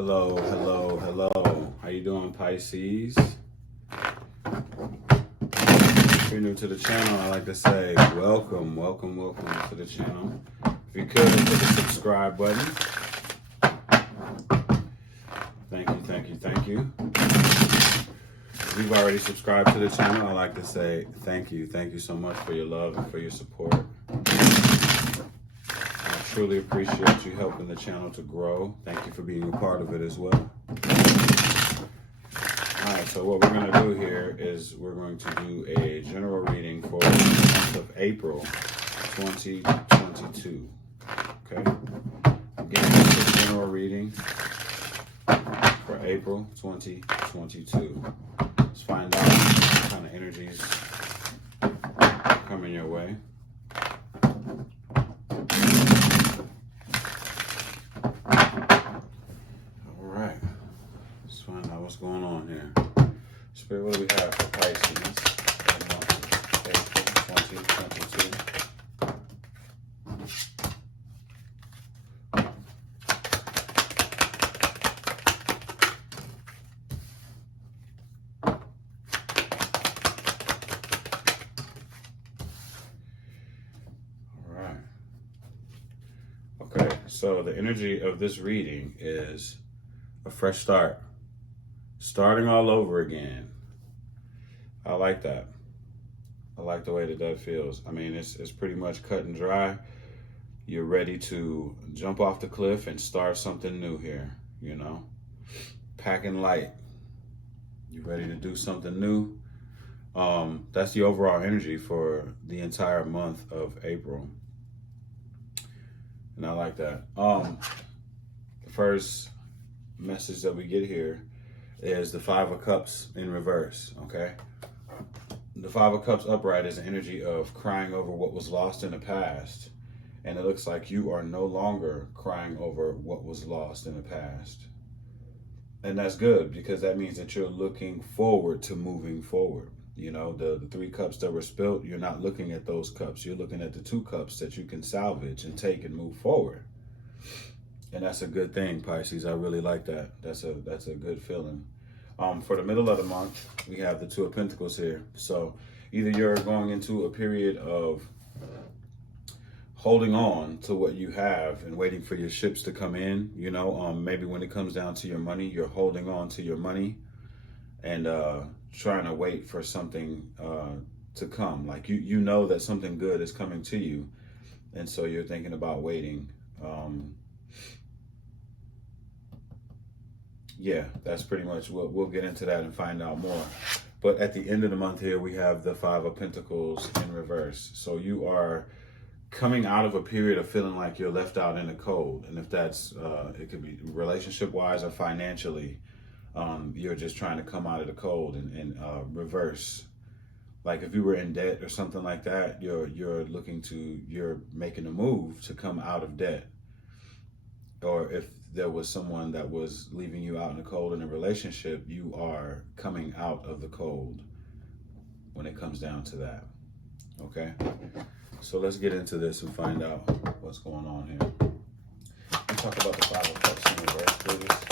Hello, hello, hello. How you doing, Pisces? If you're new to the channel, I like to say welcome, welcome, welcome to the channel. If you could, hit the subscribe button. Thank you, thank you, thank you. If you've already subscribed to the channel, I like to say thank you. Thank you so much for your love and for your support. I truly appreciate you helping the channel to grow. Thank you for being a part of it as well. Alright, so what we're going to do here is we're going to do a general reading for the month of April 2022. Okay? Again, this is a general reading for April 2022. Let's find out what kind of energies are coming your way. Alright, let's find out what's going on here. Spirit, what do we have for Pisces in the month of April 2022? Okay, so the energy of this reading is a fresh start. Starting all over again. I like that. I like the way that feels. I mean, it's pretty much cut and dry. You're ready to jump off the cliff and start something new here, you know? Packing light. You're ready to do something new. That's the overall energy for the entire month of April. And I like that. The first message that we get here is the Five of Cups in reverse, okay? The Five of Cups upright is the energy of crying over what was lost in the past. And it looks like you are no longer crying over what was lost in the past. And that's good, because that means that you're looking forward to moving forward. You know, the three cups that were spilled, you're not looking at those cups. You're looking at the two cups that you can salvage and take and move forward. And that's a good thing, Pisces. I really like that. That's a good feeling. For the middle of the month, we have the Two of Pentacles here. So either you're going into a period of holding on to what you have and waiting for your ships to come in. You know, maybe when it comes down to your money, you're holding on to your money and trying to wait for something to come. Like you know that something good is coming to you, and so you're thinking about waiting. Yeah, that's pretty much what we'll get into that and find out more. But at the end of the month here, we have the Five of Pentacles in reverse. So you are coming out of a period of feeling like you're left out in the cold. And if that's, it could be relationship-wise or financially, you're just trying to come out of the cold and reverse. Like if you were in debt or something like that, you're making a move to come out of debt. Or if there was someone that was leaving you out in the cold in a relationship, you are coming out of the cold when it comes down to that. Okay? So let's get into this and find out what's going on here. Let's talk about the Five of Cups in reverse, please.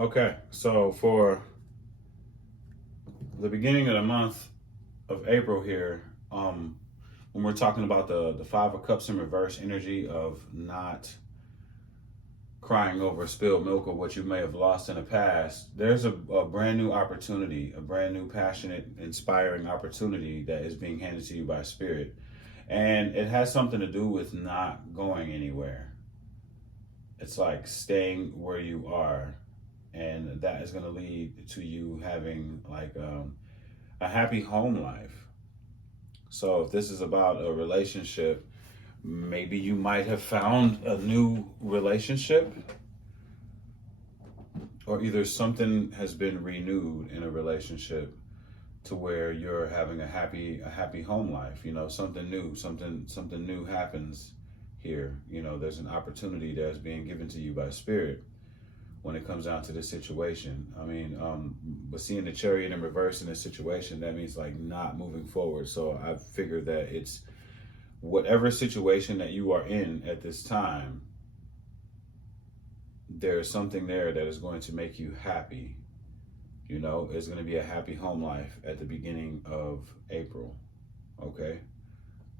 Okay, so for the beginning of the month of April here, when we're talking about the Five of Cups in reverse energy of not crying over spilled milk or what you may have lost in the past. There's a brand new opportunity, a brand new passionate, inspiring opportunity that is being handed to you by Spirit. And it has something to do with not going anywhere. It's like staying where you are. And that is going to lead to you having like a happy home life. So if this is about a relationship, maybe you might have found a new relationship, or either something has been renewed in a relationship to where you're having a happy home life. You know, something new happens here. You know, there's an opportunity that's being given to you by Spirit when it comes down to this situation. I mean, but seeing the Chariot in reverse in this situation, that means like not moving forward. So I figured that it's whatever situation that you are in at this time, there's something there that is going to make you happy. You know, it's going to be a happy home life at the beginning of April. Okay?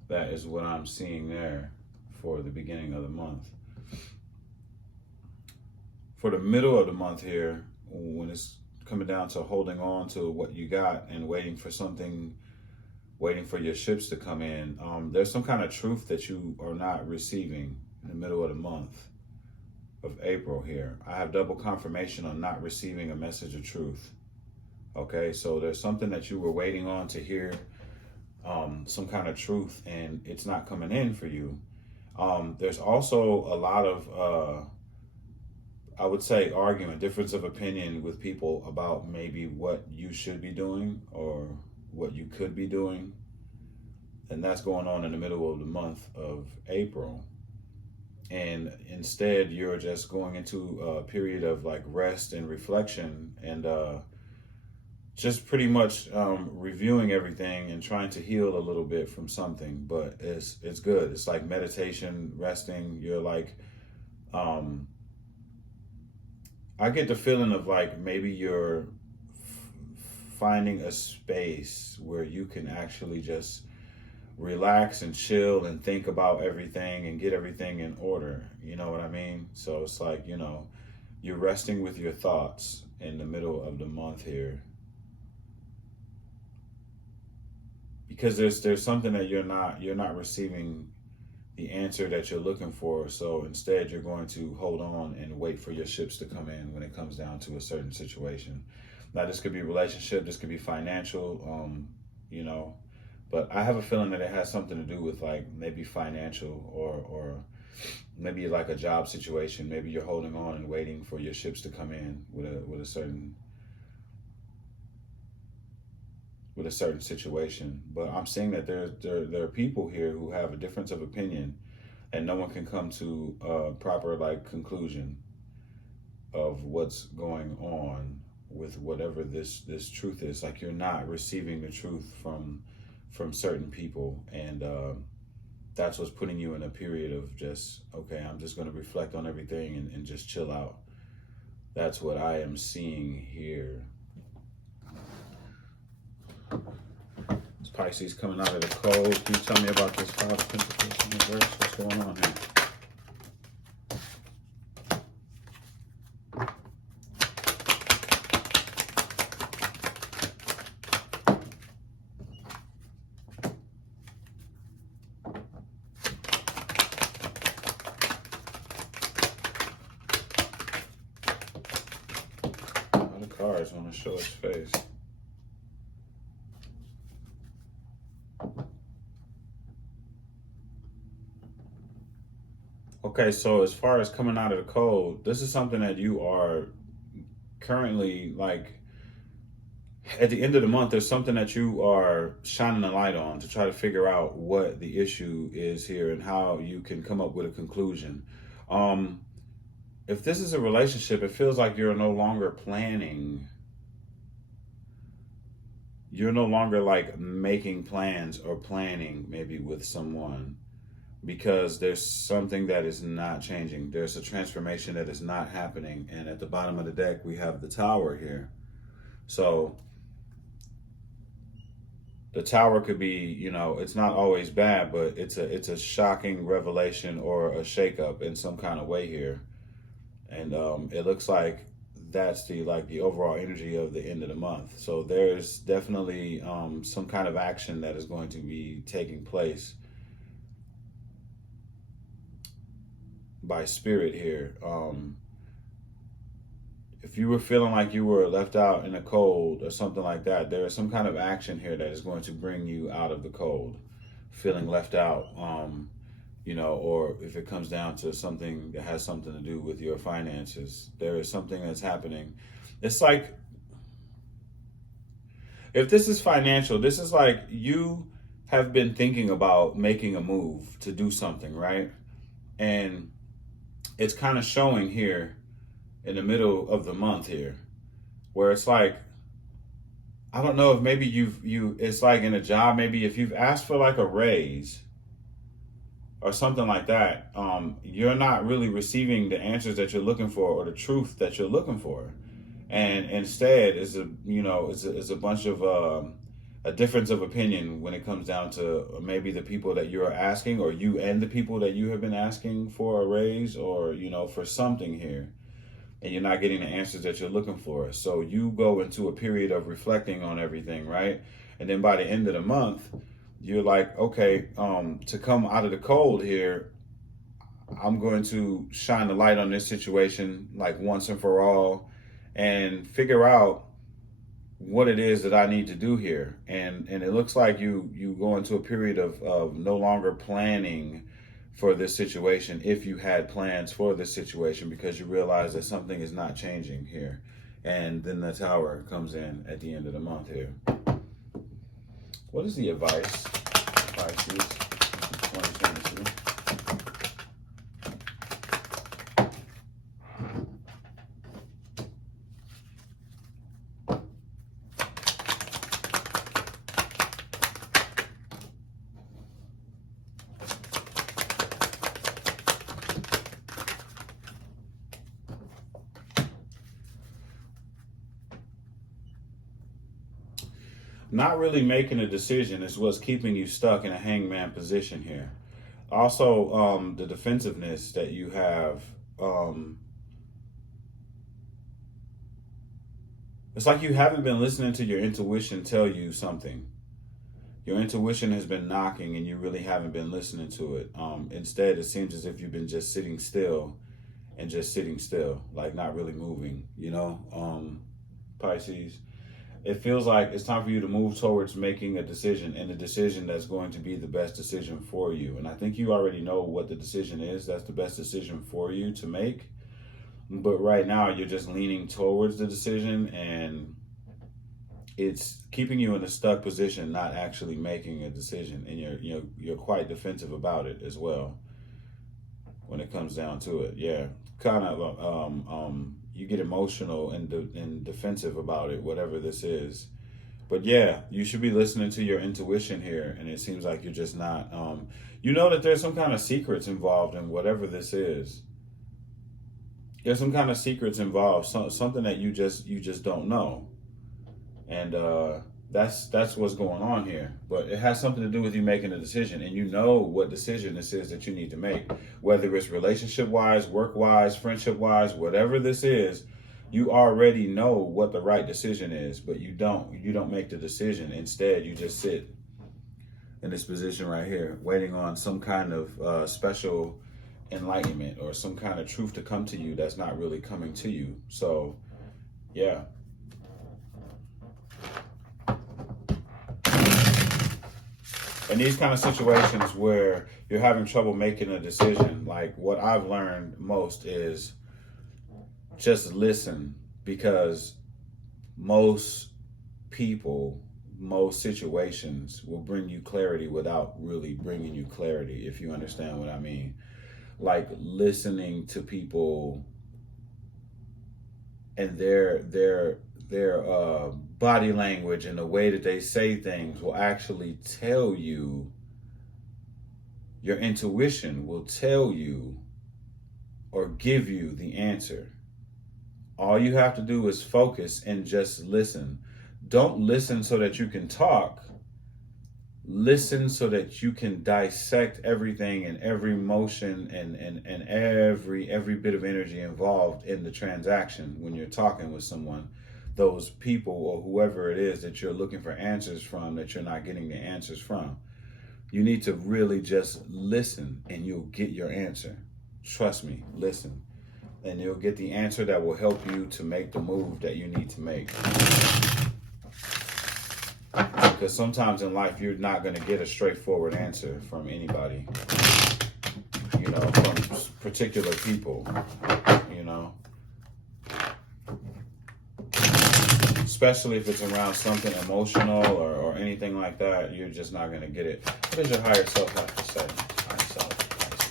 That is what I'm seeing there for the beginning of the month. For the middle of the month here, when it's coming down to holding on to what you got and waiting for something, waiting for your ships to come in, there's some kind of truth that you are not receiving in the middle of the month of April here. I have double confirmation on not receiving a message of truth. Okay, so there's something that you were waiting on to hear, some kind of truth, and it's not coming in for you. There's also a lot of I would say argument, difference of opinion with people about maybe what you should be doing or what you could be doing. And that's going on in the middle of the month of April. And instead, you're just going into a period of like rest and reflection and just pretty much reviewing everything and trying to heal a little bit from something. But it's good. It's like meditation, resting. You're like, I get the feeling of like maybe you're finding a space where you can actually just relax and chill and think about everything and get everything in order. You know what I mean? So it's like, you know, you're resting with your thoughts in the middle of the month here. Because there's something that you're not receiving the answer that you're looking for. So instead, you're going to hold on and wait for your ships to come in when it comes down to a certain situation. Now, this could be relationship, this could be financial, you know, but I have a feeling that it has something to do with like maybe financial or maybe like a job situation. Maybe you're holding on and waiting for your ships to come in with a certain situation. But I'm seeing that there are people here who have a difference of opinion, and no one can come to a proper like conclusion of what's going on with whatever this truth is. Like you're not receiving the truth from certain people, and that's what's putting you in a period of just, okay, I'm just going to reflect on everything and just chill out. That's what I am seeing here. It's Pisces coming out of the cold. Can you tell me about this Five of Pentacles in reverse? What's going on here? All the cards want to show its face. Okay, so as far as coming out of the cold, this is something that you are currently like, at the end of the month, there's something that you are shining a light on to try to figure out what the issue is here and how you can come up with a conclusion. If this is a relationship, it feels like you're no longer planning. You're no longer like making plans or planning maybe with someone, because there's something that is not changing. There's a transformation that is not happening. And at the bottom of the deck, we have the Tower here. So the Tower could be, you know, it's not always bad, but it's a shocking revelation or a shakeup in some kind of way here. And it looks like that's the overall energy of the end of the month. So there's definitely some kind of action that is going to be taking place by spirit here. If you were feeling like you were left out in the cold or something like that, there is some kind of action here that is going to bring you out of the cold, feeling left out. Or if it comes down to something that has something to do with your finances, there is something that's happening. It's like, if this is financial, this is like you have been thinking about making a move to do something, right? And it's kind of showing here in the middle of the month here, where it's like, I don't know if maybe it's like in a job, maybe if you've asked for like a raise or something like that, you're not really receiving the answers that you're looking for or the truth that you're looking for. And instead is a bunch of a difference of opinion when it comes down to maybe the people that you're asking, or you and the people that you have been asking for a raise, or for something here, and you're not getting the answers that you're looking for. So you go into a period of reflecting on everything, right? And then by the end of the month, you're like, okay, to come out of the cold here, I'm going to shine the light on this situation like once and for all, and figure out what it is that I need to do here. And it looks like you go into a period of no longer planning for this situation, if you had plans for this situation, because you realize that something is not changing here. And then the Tower comes in at the end of the month here. What is the advice, Pisces, 2022? Not really making a decision is what's keeping you stuck in a hangman position here. Also, the defensiveness that you have. It's like you haven't been listening to your intuition tell you something. Your intuition has been knocking and you really haven't been listening to it. Instead, it seems as if you've been just sitting still, like not really moving, Pisces. It feels like it's time for you to move towards making a decision, and a decision that's going to be the best decision for you. And I think you already know what the decision is. That's the best decision for you to make. But right now you're just leaning towards the decision, and it's keeping you in a stuck position, not actually making a decision. And you're quite defensive about it as well when it comes down to it. Yeah, kind of you get emotional and defensive about it, whatever this is. But yeah, you should be listening to your intuition here, and it seems like you're just not. You know that there's some kind of secrets involved in whatever this is. There's some kind of secrets involved, something that you just don't know, and that's what's going on here. But it has something to do with you making a decision, and you know what decision this is that you need to make, whether it's relationship-wise, work-wise, friendship-wise, whatever this is. You already know what the right decision is, but you don't make the decision. Instead, you just sit in this position right here, waiting on some kind of special enlightenment or some kind of truth to come to you that's not really coming to you. So, yeah. In these kind of situations where you're having trouble making a decision, like what I've learned most is just listen, because most people, most situations will bring you clarity without really bringing you clarity, if you understand what I mean. Like listening to people and their body language and the way that they say things will actually tell you, your intuition will tell you or give you the answer. All you have to do is focus and just listen. Don't listen so that you can talk. listen so that you can dissect everything and every motion and every bit of energy involved in the transaction when you're talking with someone, those people or whoever it is that you're looking for answers from, that you're not getting the answers from. You need to really just listen and you'll get your answer. Trust me, listen. And you'll get the answer that will help you to make the move that you need to make. Because sometimes in life, you're not going to get a straightforward answer from anybody, from particular people, especially if it's around something emotional or anything like that. You're just not going to get it. What does your higher self have to say? Higher self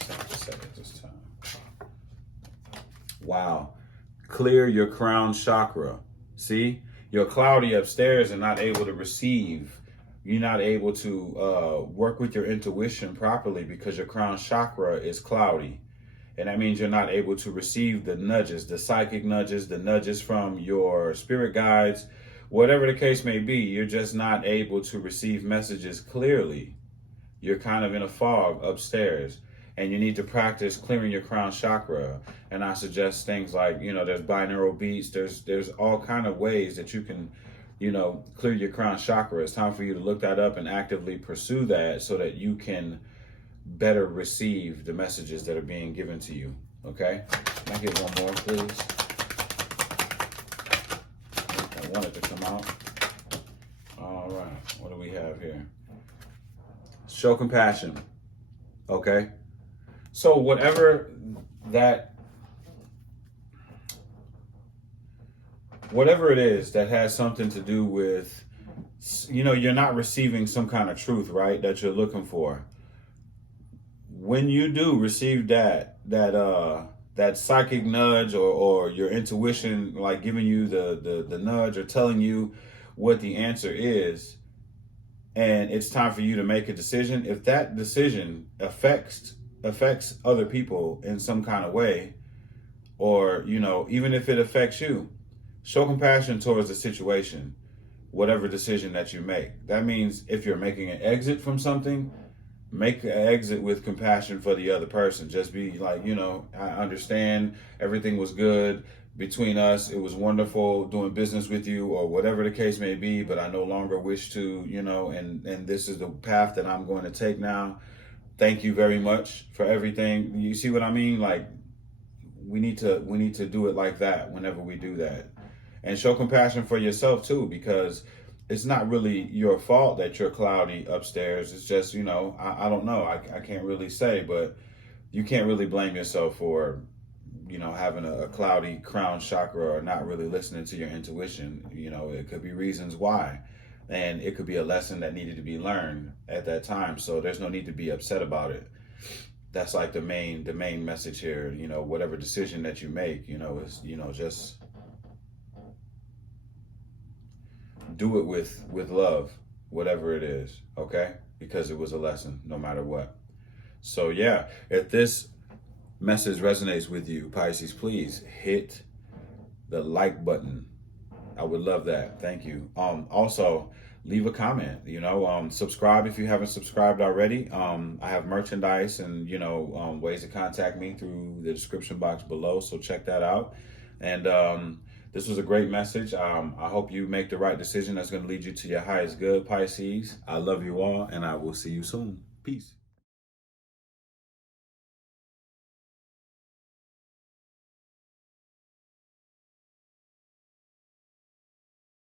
have to say at this time. Wow. Clear your crown chakra. See? You're cloudy upstairs and not able to receive. You're not able to work with your intuition properly because your crown chakra is cloudy. And that means you're not able to receive the nudges, the psychic nudges, the nudges from your spirit guides, whatever the case may be. You're just not able to receive messages clearly. You're kind of in a fog upstairs. And you need to practice clearing your crown chakra. And I suggest things like, there's binaural beats. There's all kind of ways that you can, clear your crown chakra. It's time for you to look that up and actively pursue that so that you can better receive the messages that are being given to you. Okay? Can I get one more, please? I want it to come out. All right. What do we have here? Show compassion. Okay? So whatever it is that has something to do with, you're not receiving some kind of truth, right, that you're looking for. When you do receive that psychic nudge or your intuition, like giving you the nudge or telling you what the answer is, and it's time for you to make a decision, if that decision affects other people in some kind of way, or, even if it affects you, show compassion towards the situation, whatever decision that you make. That means if you're making an exit from something, make an exit with compassion for the other person. Just be like, I understand everything was good between us. It was wonderful doing business with you, or whatever the case may be, but I no longer wish to, and this is the path that I'm going to take now. Thank you very much for everything. You see what I mean? Like, we need to do it like that whenever we do that. And show compassion for yourself too, because it's not really your fault that you're cloudy upstairs. It's just, I don't know. I can't really say, but you can't really blame yourself for, having a cloudy crown chakra or not really listening to your intuition. It could be reasons why. And it could be a lesson that needed to be learned at that time. So there's no need to be upset about it. That's like the main message here. Whatever decision that you make, is, just do it with love, whatever it is, okay? Because it was a lesson, no matter what. So yeah, if this message resonates with you, Pisces, please hit the like button. I would love that. Thank you. Also, leave a comment, subscribe if you haven't subscribed already. I have merchandise and, ways to contact me through the description box below. So check that out. And this was a great message. I hope you make the right decision that's going to lead you to your highest good, Pisces. I love you all, and I will see you soon. Peace.